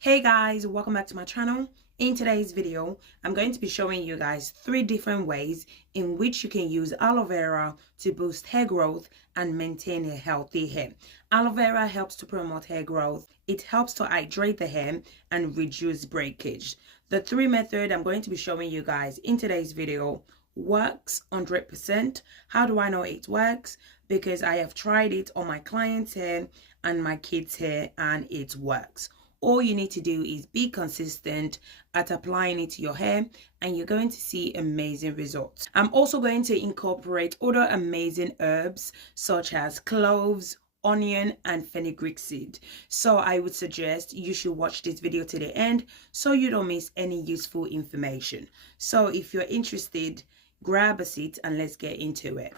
Hey guys, welcome back to my channel. In today's video, I'm going to be showing you guys 3 different ways in which you can use aloe vera to boost hair growth and maintain a healthy hair. Aloe vera helps to promote hair growth. It helps to hydrate the hair and reduce breakage. The 3 methods I'm going to be showing you guys in today's video works 100%. How do I know it works? Because I have tried it on my clients' hair and my kids' hair and it works. All you need to do is be consistent at applying it to your hair and you're going to see amazing results. I'm also going to incorporate other amazing herbs such as cloves, onion and fenugreek seed. So I would suggest you should watch this video to the end so you don't miss any useful information. So if you're interested, grab a seat and let's get into it.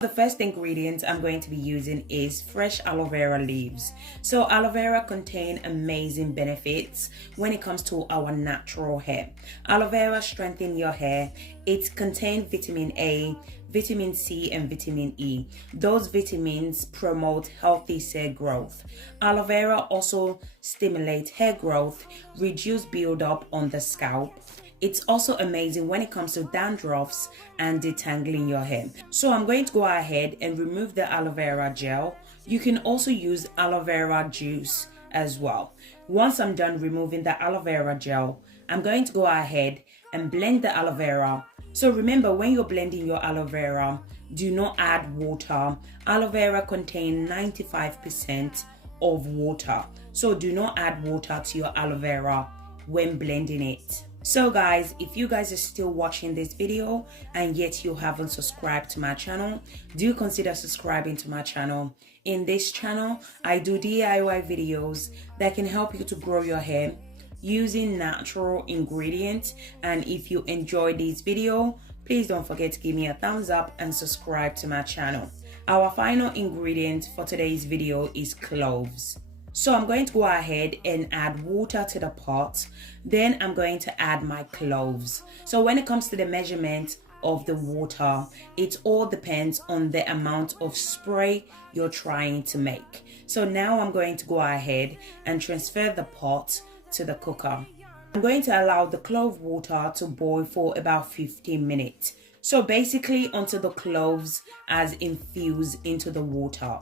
The first ingredient I'm going to be using is fresh aloe vera leaves. So aloe vera contain amazing benefits when it comes to our natural hair. Aloe vera strengthens your hair. It contains vitamin A, vitamin C and vitamin E. Those vitamins promote healthy hair growth. Aloe vera also stimulates hair growth, reduce buildup on the scalp. It's also amazing when it comes to dandruffs and detangling your hair. So I'm going to go ahead and remove the aloe vera gel. You can also use aloe vera juice as well. Once I'm done removing the aloe vera gel, I'm going to go ahead and blend the aloe vera. So remember, when you're blending your aloe vera, do not add water. Aloe vera contains 95% of water. So do not add water to your aloe vera when blending it. So guys, if you guys are still watching this video and yet you haven't subscribed to my channel, do consider subscribing to my channel. In this channel, I do DIY videos that can help you to grow your hair using natural ingredients. And if you enjoy this video, please don't forget to give me a thumbs up and subscribe to my channel. Our final ingredient for today's video is cloves. So I'm going to go ahead and add water to the pot. Then I'm going to add my cloves. So when it comes to the measurement of the water, it all depends on the amount of spray you're trying to make. So now I'm going to go ahead and transfer the pot to the cooker. I'm going to allow the clove water to boil for about 15 minutes. So basically until the cloves has infused into the water.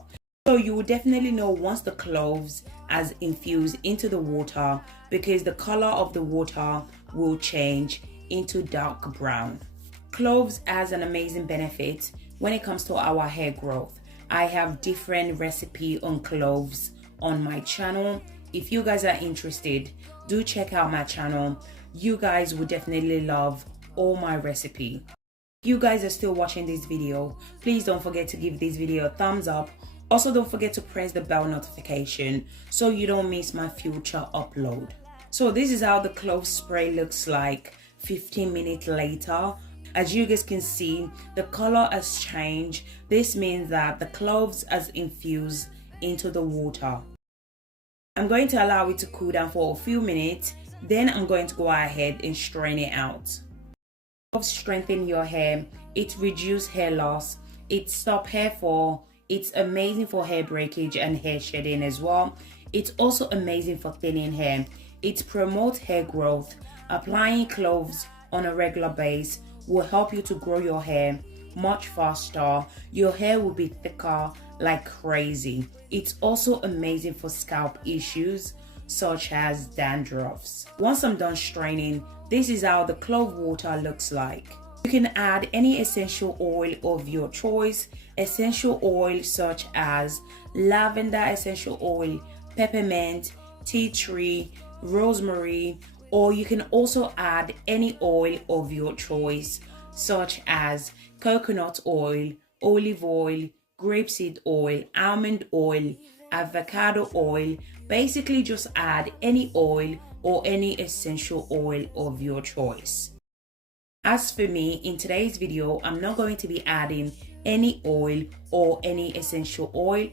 So you will definitely know once the cloves has infused into the water because the color of the water will change into dark brown. Cloves has an amazing benefit when it comes to our hair growth. I have different recipe on cloves on my channel. If you guys are interested, do check out my channel. You guys will definitely love all my recipe. If you guys are still watching this video, please don't forget to give this video a thumbs up. Also, don't forget to press the bell notification so you don't miss my future upload. So this is how the clove spray looks like 15 minutes later. As you guys can see, the color has changed. This means that the cloves has infused into the water. I'm going to allow it to cool down for a few minutes. Then I'm going to go ahead and strain it out. Cloves strengthen your hair. It reduces hair loss. It stops hair fall. It's amazing for hair breakage and hair shedding as well. It's also amazing for thinning hair. It promotes hair growth. Applying cloves on a regular basis will help you to grow your hair much faster. Your hair will be thicker like crazy. It's also amazing for scalp issues such as dandruffs. Once I'm done straining, this is how the clove water looks like. You can add any essential oil of your choice. Essential oil such as lavender essential oil, peppermint, tea tree, rosemary, or you can also add any oil of your choice such as coconut oil, olive oil, grapeseed oil, almond oil, avocado oil. Basically just add any oil or any essential oil of your choice. As for me, in today's video, I'm not going to be adding any oil or any essential oil.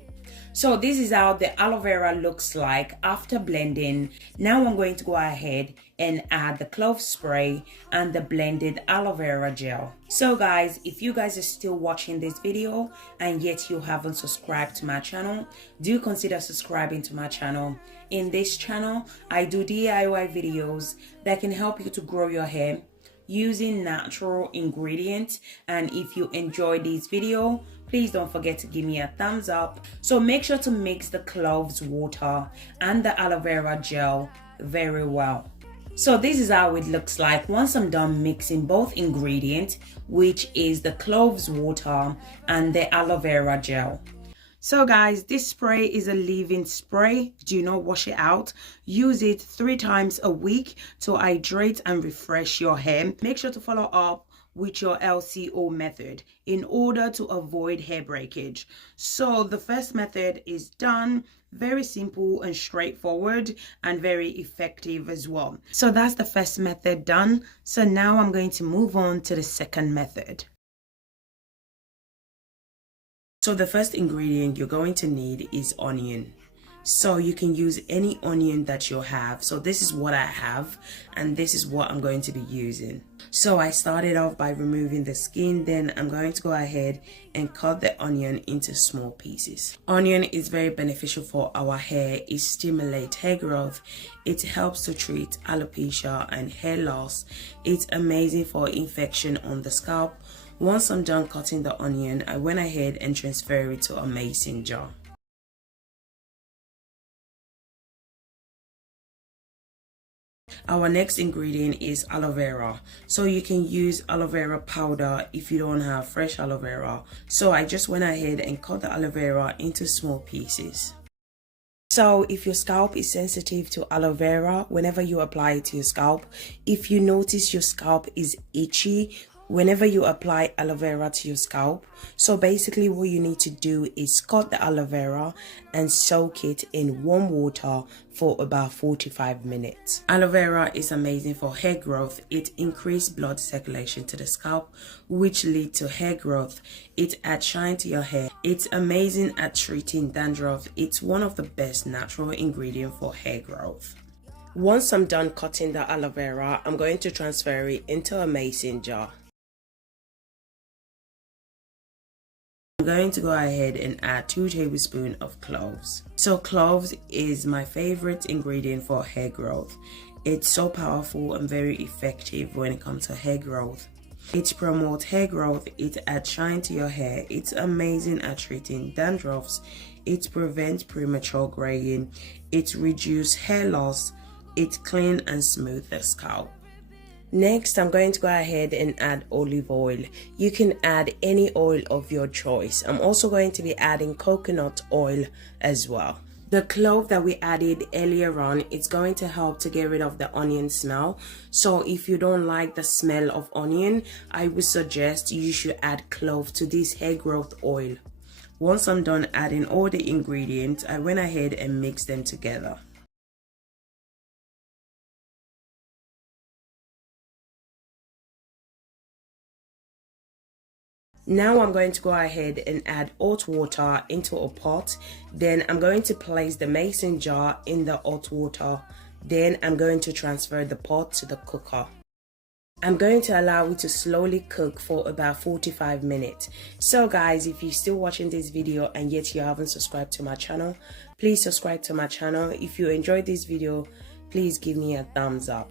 So this is how the aloe vera looks like after blending. Now I'm going to go ahead and add the clove spray and the blended aloe vera gel. So guys, if you guys are still watching this video and yet you haven't subscribed to my channel, do consider subscribing to my channel. In this channel, I do DIY videos that can help you to grow your hair using natural ingredients. And if you enjoy this video, please don't forget to give me a thumbs up. So make sure to mix the cloves water and the aloe vera gel very well. So this is how it looks like once I'm done mixing both ingredients, which is the cloves water and the aloe vera gel. So guys, this spray is a leave-in spray. Do not wash it out. Use it 3 times a week to hydrate and refresh your hair. Make sure to follow up with your LCO method in order to avoid hair breakage. So the first method is done. Very simple and straightforward and very effective as well. So that's the first method done. So now I'm going to move on to the second method. So the first ingredient you're going to need is onion. So you can use any onion that you have. So this is what I have and this is what I'm going to be using. So I started off by removing the skin, then I'm going to go ahead and cut the onion into small pieces. Onion is very beneficial for our hair. It stimulates hair growth. It helps to treat alopecia and hair loss. It's amazing for infection on the scalp. Once I'm done cutting the onion, I went ahead and transferred it to a mason jar. Our next ingredient is aloe vera. So you can use aloe vera powder if you don't have fresh aloe vera. So I just went ahead and cut the aloe vera into small pieces. So if your scalp is sensitive to aloe vera, whenever you apply it to your scalp, if you notice your scalp is itchy, whenever you apply aloe vera to your scalp, so basically what you need to do is cut the aloe vera and soak it in warm water for about 45 minutes. Aloe vera is amazing for hair growth. It increases blood circulation to the scalp, which leads to hair growth. It adds shine to your hair. It's amazing at treating dandruff. It's one of the best natural ingredients for hair growth. Once I'm done cutting the aloe vera, I'm going to transfer it into a mason jar. I'm going to go ahead and add 2 tablespoons of cloves. So cloves is my favorite ingredient for hair growth. It's so powerful and very effective when it comes to hair growth. It promotes hair growth. It adds shine to your hair. It's amazing at treating dandruffs. It prevents premature graying. It reduces hair loss. It cleans and smooths the scalp. Next, I'm going to go ahead and add olive oil. You can add any oil of your choice. I'm also going to be adding coconut oil as well. The clove that we added earlier on, it's going to help to get rid of the onion smell. So if you don't like the smell of onion, I would suggest you should add clove to this hair growth oil. Once I'm done adding all the ingredients, I went ahead and mixed them together. Now I'm going to go ahead and add hot water into a pot. Then I'm going to place the mason jar in the hot water. Then I'm going to transfer the pot to the cooker. I'm going to allow it to slowly cook for about 45 minutes. So guys, if you're still watching this video and yet you haven't subscribed to my channel, please subscribe to my channel. If you enjoyed this video, please give me a thumbs up.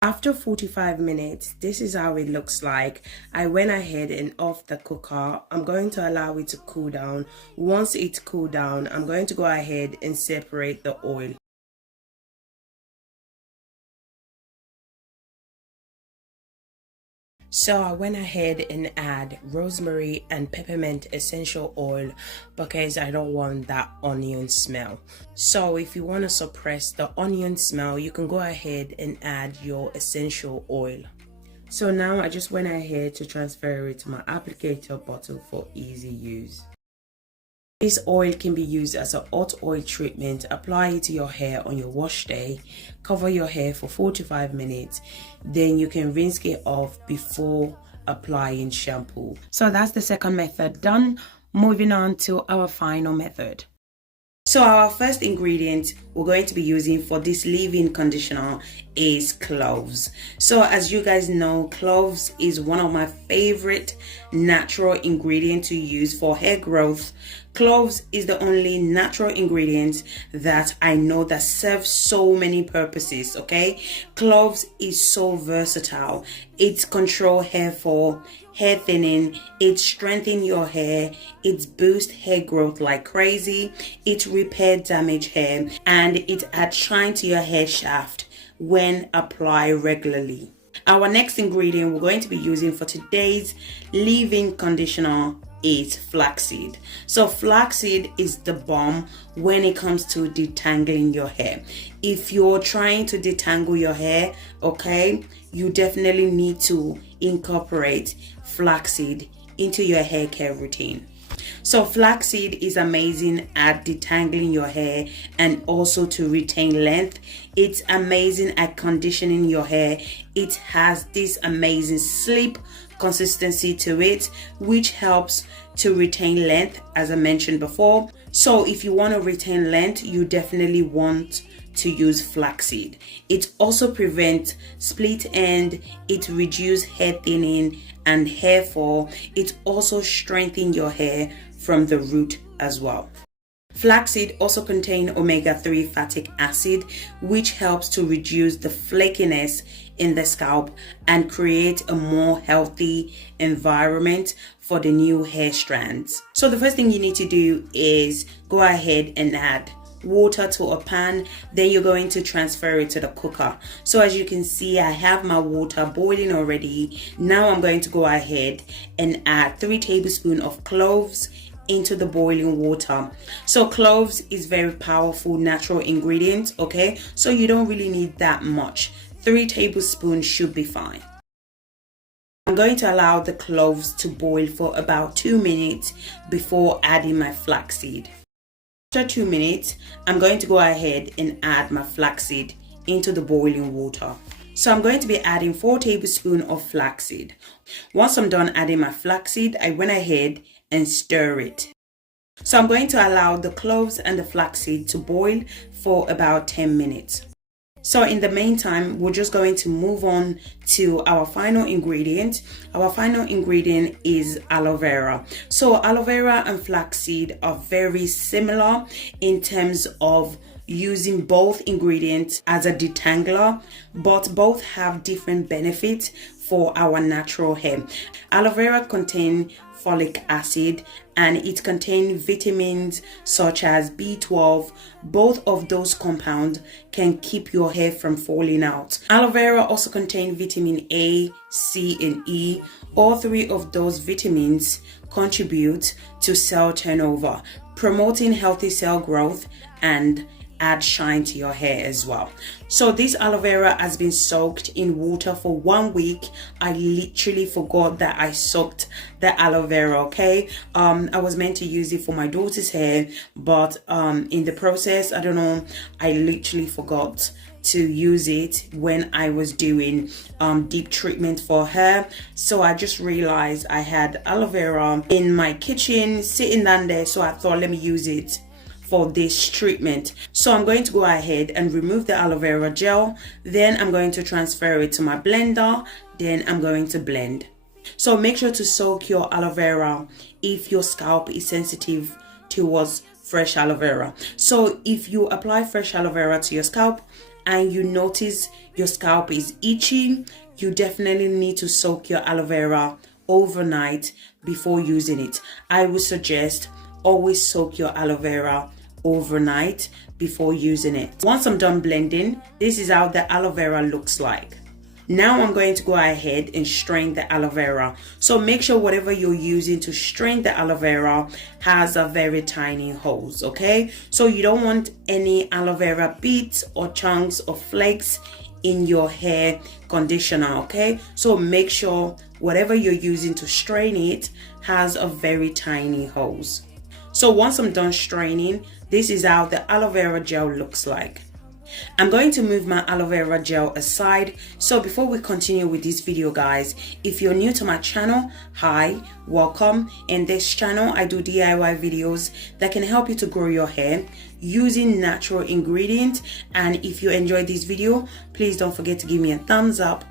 After 45 minutes, this is how it looks like. I went ahead and off the cooker. I'm going to allow it to cool down. Once it cooled down, I'm going to go ahead and separate the oil. So I went ahead and add rosemary and peppermint essential oil because I don't want that onion smell. So if you want to suppress the onion smell, you can go ahead and add your essential oil. So now I just went ahead to transfer it to my applicator bottle for easy use. This oil can be used as a hot oil treatment. Apply it to your hair on your wash day. Cover your hair for 45 minutes. Then you can rinse it off before applying shampoo. So that's the second method done. Moving on to our final method. So our first ingredient we're going to be using for this leave-in conditioner is cloves. So as you guys know, cloves is one of my favorite natural ingredients to use for hair growth. Cloves is the only natural ingredient that I know that serves so many purposes, okay? Cloves is so versatile. It controls hair fall, hair thinning, it strengthens your hair, it boosts hair growth like crazy, it repairs damaged hair, and it adds shine to your hair shaft when applied regularly. Our next ingredient we're going to be using for today's leave-in conditioner is flaxseed. So flaxseed is the bomb when it comes to detangling your hair. If you're trying to detangle your hair, okay, you definitely need to incorporate flaxseed into your hair care routine. So flaxseed is amazing at detangling your hair and also to retain length. It's amazing at conditioning your hair. It has this amazing slip consistency to it, which helps to retain length, as I mentioned before. So if you want to retain length, you definitely want to use flaxseed. It also prevents split end, it reduces hair thinning and hair fall. It also strengthens your hair from the root as well. Flaxseed also contains omega-3 fatty acid, which helps to reduce the flakiness in the scalp and create a more healthy environment for the new hair strands. So the first thing you need to do is go ahead and add water to a pan, then you're going to transfer it to the cooker. So as you can see, I have my water boiling already. Now I'm going to go ahead and add 3 tablespoons of cloves into the boiling water. So cloves is very powerful natural ingredient, okay? So you don't really need that much. 3 tablespoons should be fine. I'm going to allow the cloves to boil for about 2 minutes before adding my flaxseed. After 2 minutes, I'm going to go ahead and add my flaxseed into the boiling water. So I'm going to be adding 4 tablespoons of flaxseed. Once I'm done adding my flaxseed, I went ahead and stir it. So I'm going to allow the cloves and the flaxseed to boil for about 10 minutes. So in the meantime, we're just going to move on to our final ingredient. Our final ingredient is aloe vera. So aloe vera and flaxseed are very similar in terms of using both ingredients as a detangler, but both have different benefits for our natural hair. Aloe vera contains folic acid and it contains vitamins such as B12. Both of those compounds can keep your hair from falling out. Aloe vera also contains vitamin A, C, and E. All 3 of those vitamins contribute to cell turnover, promoting healthy cell growth and add shine to your hair as well. So this aloe vera has been soaked in water for 1 week. I literally forgot that I soaked the aloe vera, okay? I was meant to use it for my daughter's hair, but in the process, I don't know, I literally forgot to use it when I was doing deep treatment for her. So I just realized I had aloe vera in my kitchen sitting down there, so I thought, let me use it for this treatment. So I'm going to go ahead and remove the aloe vera gel, then I'm going to transfer it to my blender, then I'm going to blend. So make sure to soak your aloe vera if your scalp is sensitive towards fresh aloe vera. So if you apply fresh aloe vera to your scalp and you notice your scalp is itchy, you definitely need to soak your aloe vera overnight before using it. I would suggest always soak your aloe vera overnight before using it. Once I'm done blending, this is how the aloe vera looks like. Now I'm going to go ahead and strain the aloe vera. So make sure whatever you're using to strain the aloe vera has a very tiny holes, okay? So you don't want any aloe vera bits or chunks or flakes in your hair conditioner, okay? So make sure whatever you're using to strain it has a very tiny holes. So once I'm done straining, this is how the aloe vera gel looks like. I'm going to move my aloe vera gel aside. So before we continue with this video, guys, if you're new to my channel, hi, welcome. In this channel I do DIY videos that can help you to grow your hair using natural ingredients. And if you enjoyed this video, please don't forget to give me a thumbs up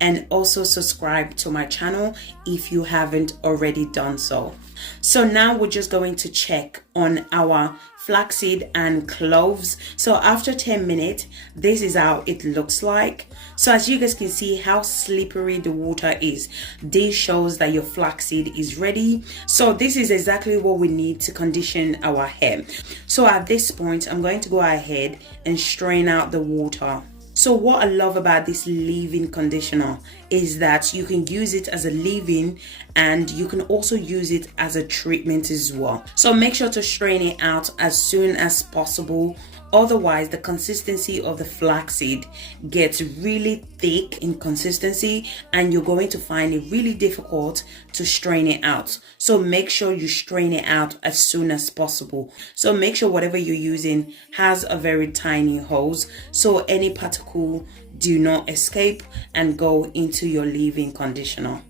and also subscribe to my channel if you haven't already done so. So now we're just going to check on our flaxseed and cloves. So after 10 minutes, this is how it looks like. So as you guys can see how slippery the water is, this shows that your flaxseed is ready. So this is exactly what we need to condition our hair. So at this point, I'm going to go ahead and strain out the water. So what I love about this leave-in conditioner is that you can use it as a leave-in and you can also use it as a treatment as well. So make sure to strain it out as soon as possible. Otherwise, the consistency of the flaxseed gets really thick in consistency and you're going to find it really difficult to strain it out. So make sure you strain it out as soon as possible. So make sure whatever you're using has a very tiny hose so any particle do not escape and go into your leave-in conditioner.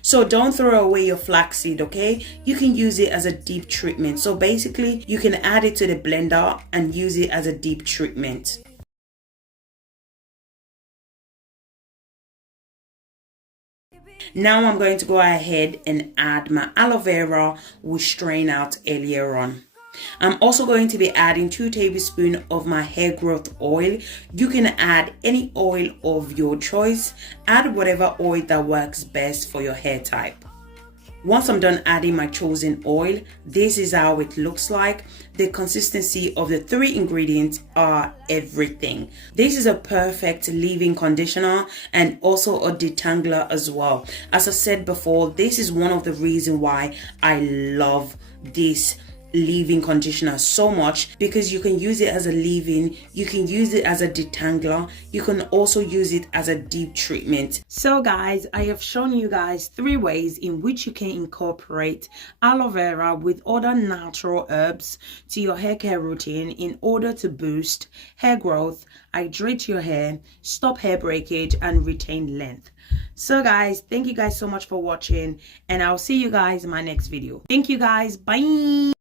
So don't throw away your flaxseed, okay? You can use it as a deep treatment. So basically, you can add it to the blender and use it as a deep treatment. Now I'm going to go ahead and add my aloe vera we strained out earlier on. I'm also going to be adding 2 tablespoons of my hair growth oil. You can add any oil of your choice. Add whatever oil that works best for your hair type. Once I'm done adding my chosen oil, this is how it looks like. The consistency of the 3 ingredients are everything. This is a perfect leave-in conditioner and also a detangler as well. As I said before, this is one of the reasons why I love this leave-in conditioner so much, because you can use it as a leave-in, you can use it as a detangler, you can also use it as a deep treatment. So guys, I have shown you guys 3 ways in which you can incorporate aloe vera with other natural herbs to your hair care routine in order to boost hair growth, hydrate your hair, stop hair breakage, and retain length. So guys, thank you guys so much for watching and I'll see you guys in my next video. Thank you guys, bye.